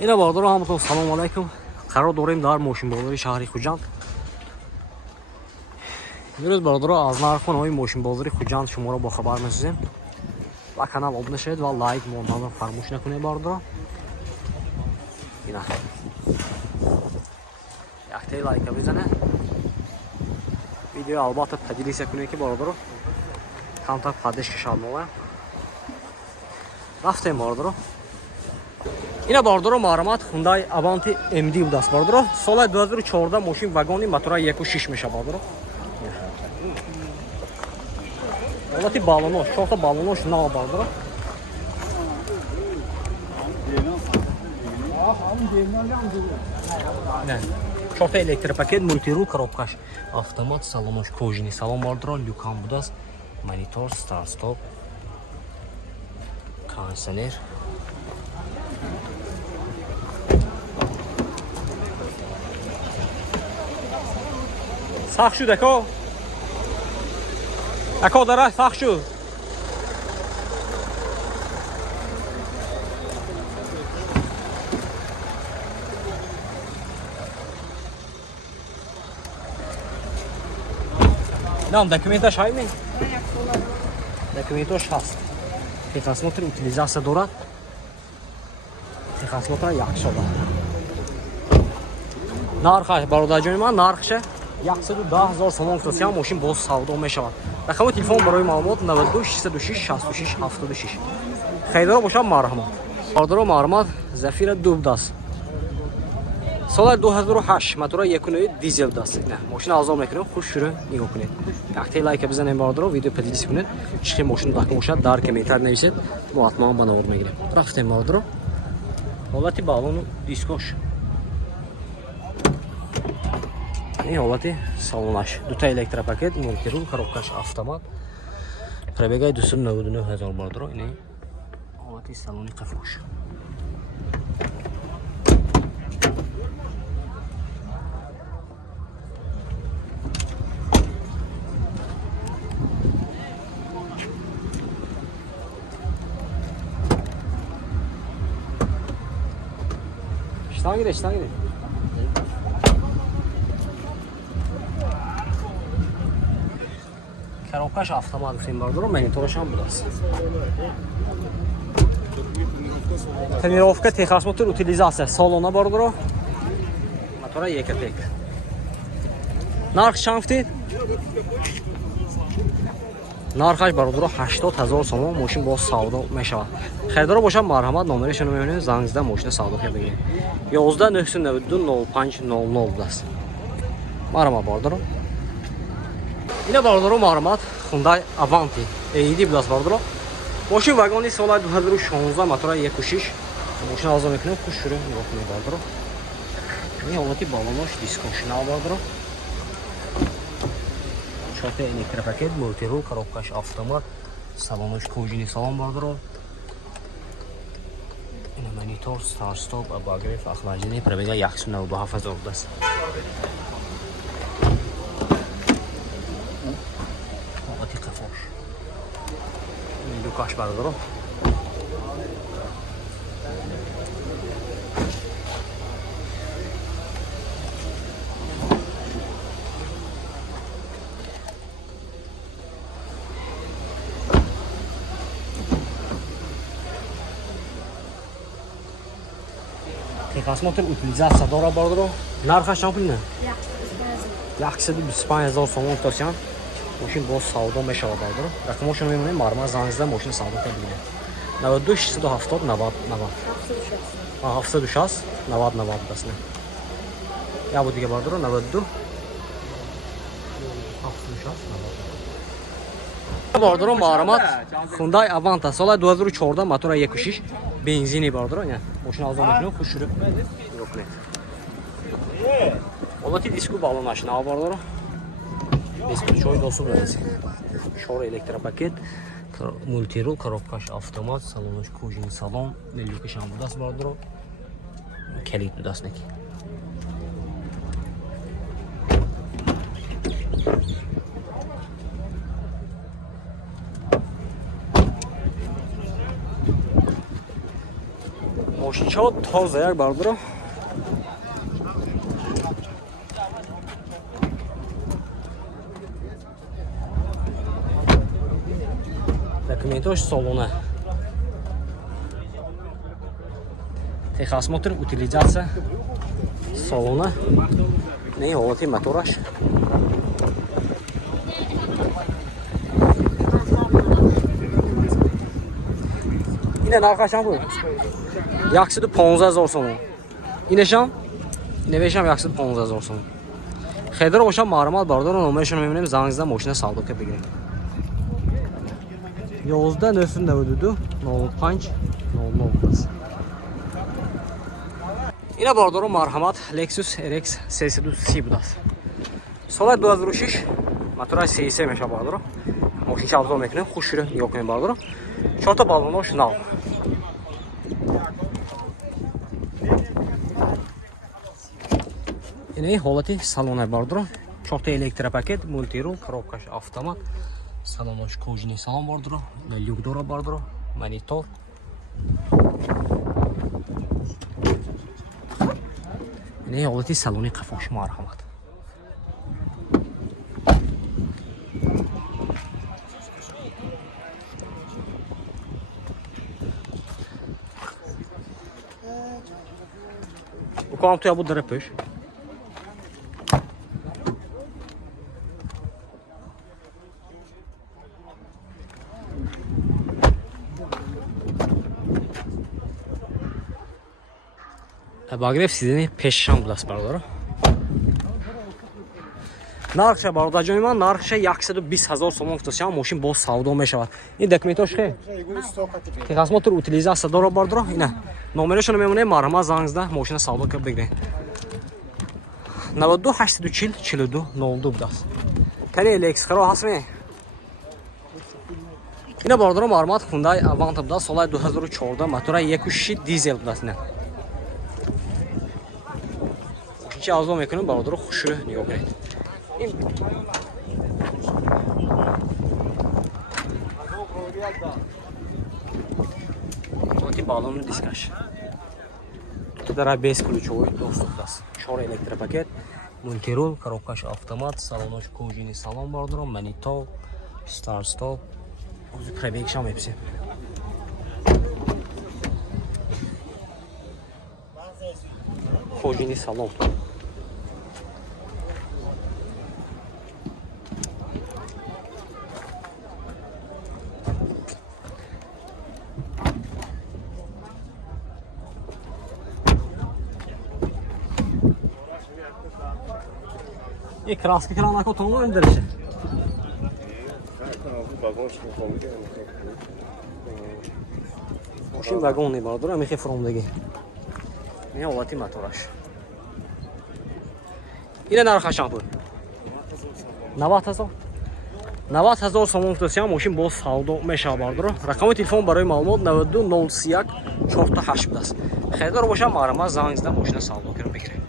اینا بردار همتون سلام علیکم. قرار داریم در ماشین بازاری شهر خوجند. امروز بردار از نرخ‌های ماشین بازاری خوجند شما را با خبر می‌سازیم. و کانال ابونه شید و لایک موندن فراموش نکنید بردار. اینا. یک تا لایک بزنه. ویدیو البته پدیلیس کنید که بردار. کانتاکت پادش کشال موه. رفتیم بردار. اینا باردارو معلومات Hyundai Avanti MD بود است باردارو. سال 2014 ماشین واگن موتور 1.6 میشه باردارو. البته بالونش، شورت بالونش نه باردارو. نه. شورت elektrik paket multirul коробкаш. Avtomat salonش кожаный salon باردارو. Lyukan بود است. Monitor, start stop. Кондиционер. سخت شد اکا داره سخت شد نام دокументаш ҳайми документаш ҳаст техосмотр утилизация дорад техосмотр 1 сола нархаш бародарҷони ман нархше 110,000 сомон фурсиям мошин боз савдо мешавад. Рақами телефон барои маълумот 92 606 66 76. Хайдаро бошад марҳамат. Бардаро маълумот Зафира дубдас. Соли 2008 мотора 1.9 дизел даст. Не, мошин азом мекунем, хуш шуро нигоҳ кунед. Як та лайк бизанем бардаро, видео падилис кунед. Чихи мошин дак бошад дар комментар нависед. Мо ҳатман ба навод мегирем. Рафтем бардаро. Ҳолати балону дискош. این حالتی سالونش دو تا الکتروپاکت مولتیرول коробкаш автомат пробегай 299,000 باردارو این حالتی салони қафош штангире коробкаш автомат гуфтем бардоро монитораш ҳам будааст. Тренировка техосмотр утилизация салона бардоро мотора екатек. Нарх чанд гуфтед? Нархаш бардоро 80,000 сомон мошин боз савдо мешавад. Харидоро бошад марҳамат номерешоно мебинед занг зада мошина савдо карда бигиред. 11 992 05 00 будааст. Марҳамат бардоро. اینا باردارو معلومات Hyundai Avanti AD بود است باردارو. ماشین واگن سال 2016 موتور 1.6 ماشین آزاد میکنه خوش شده نگاه کنید باردارو. این حالتی بالونش دیسکش نه باردارو. شورت elektrik paket multirul коробкаш автомат салонش кожаный салон باردارو. این монитор start stop обогрев охлаждение пробега 197,000 است. Люкаш бардоро. Техосмотр утилизация дора бардоро. Нархаш чанд пул не? 125,000 сомон тосян. ماشین باز سودا میشه باردارو. رقمشون رو میبینید مرمر زنگزده ماشین سودا کنید. 92 670 90 90. 760 90 90 بس نه. یا بود دیگه باردارو 92 760 90. باردارو معلومات Hyundai Avanta سال 2014 موتور 1.6 بنزینی باردارو نه. ماشین آزاد ماشین خوش شده. نگاه کنید. حالتی دیسکو بالونش نه باردارو. Бескучой доступ есть. Шор электропакет, мультирул, коробкаш автомат, салонош кожаный салон, люкаш ҳам будааст бардоро. Калид будааст неки. Машинчо тоза як бардро. Документош салона. Техосмотр, утилизация салона. Не ҳолати мотораш. Ина нархашам буд. 115 000 сомон. Инешам? Инешам 115 000 сомон. Хедро бошам маълумот бардор номерашон мебинем занг зада мошина савдо ка бигирем. 11 992 05 00. Ина бардор марҳамат Lexus RX 330 будааст. Соли 2006 мотора 33 меша бардор. Мошинча авто мекунем, хушро нигоҳ кунем бардор. 4 та балонош нав. Ин ҳолати салона бардор. 4 та электропакет, мультирул, коробкаш автомат. Салонош кожини салон бардор. Люк дора бардор. Монитор. Ин ҳолати салони қафош марҳамат. Буквально то я буду драпыш. Багрев сидени пешшам будааст бардор. Нархша бародарҷони ман, нархша 120 000 сомон футосиам мошин боз савдо мешавад. Ин документош хе? Техосмотр утилизация дора бардор. Ина номерашон мемонем, марҳамат занг зада мошина савдо ка бигирем. 92 840 42 02 будааст. Кани лекс хиро ҳастме? Ина бардор марҳамат Hyundai Avanta будааст. Соли 2014 мотора 1.6 дизел будааст. Ина мошинча авзо мекунем бардор, хушро нигоҳ кунед. Вот баллон дискаш. Тут без ключевой доступ даст. 4 электропакет, мультирул, коробкаш автомат, салонош кожини салон бардор, монитор, старт-стоп. Узи пробег шам мепси. Кожини салон. И краски крана котону өндіріші. Машин вагонный бардор, амихи фромдеги. Ин ҳолати мотораш. Ина нархашам буд. 90 000 сомон футосиам мошин боз савдо мешавад бардор. Рақами телефон барои маълумот 92 031 48 будааст. Хедар боша марҳамат занг зада мошина савдо кунем бигирем.